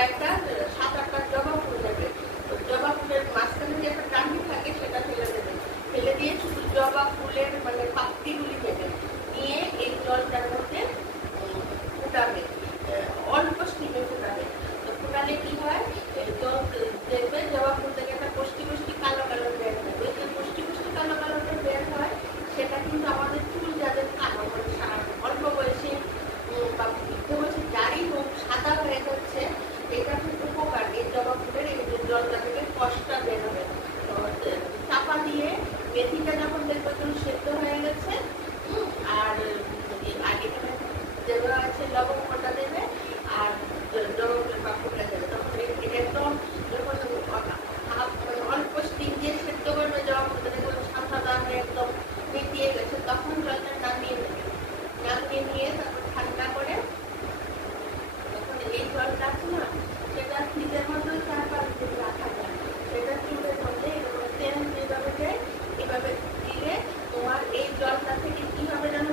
কয়েকটা 7-8টা জবা ফুল নেবে। জবা ফুলের মাঝখানে যে একটা ডান্ডি থাকে সেটা ফেলে দেবে, ফেলে দিয়ে শুধু জবা ফুলের মানে পাপড়িগুলি নেবে, নিয়ে এই জলটার মধ্যে ফুটাবে, অল্প স্টিমে ফুটাবে। তো ফুটালে কি হয়, তো দেখবে জবা ফুল থেকে একটা কষ্টি কষ্টি কালো কালো বের হয়। ওই যে কষ্টি কষ্টি কালো কালোটা বের হয় সেটা কিন্তু আমাদের চুল যাদের কালো মানে অল্প বয়সে বা বৃদ্ধ বয়সে যারই হোক সাদা হয়ে যাচ্ছে, এটা কিন্তু উপকার। এই জবা ফুলের এই জলটা থেকে কষ্টটা বের হবে। তো চাপা দিয়ে মেথিটা যখন দেখবে তুমি সেদ্ধ হয়ে গেছে, আর এখানে দেওয়া আছে লবঙ্গটা দেবে, আর জবা ফুলের পাপড়টা দেবে। তখন এটা একদম যখন অল্প স্টিম দিয়ে সেদ্ধ করবে জবা ফুলটা দেখবে সাদা হয়ে একদম মিটিয়ে গেছে, তখন জলটা নামিয়ে নেবে। নামিয়ে নিয়ে তারপর ঠান্ডা করে তখন এই জলটা আছে না, সেটা ফ্রিজের মধ্যে 4-5 দিন রাখা যায়। সেটা চুলের মধ্যে এরকম তেল যেভাবে দেয় এভাবে দিলে তোমার এই জলটা থেকে কি হবে যেন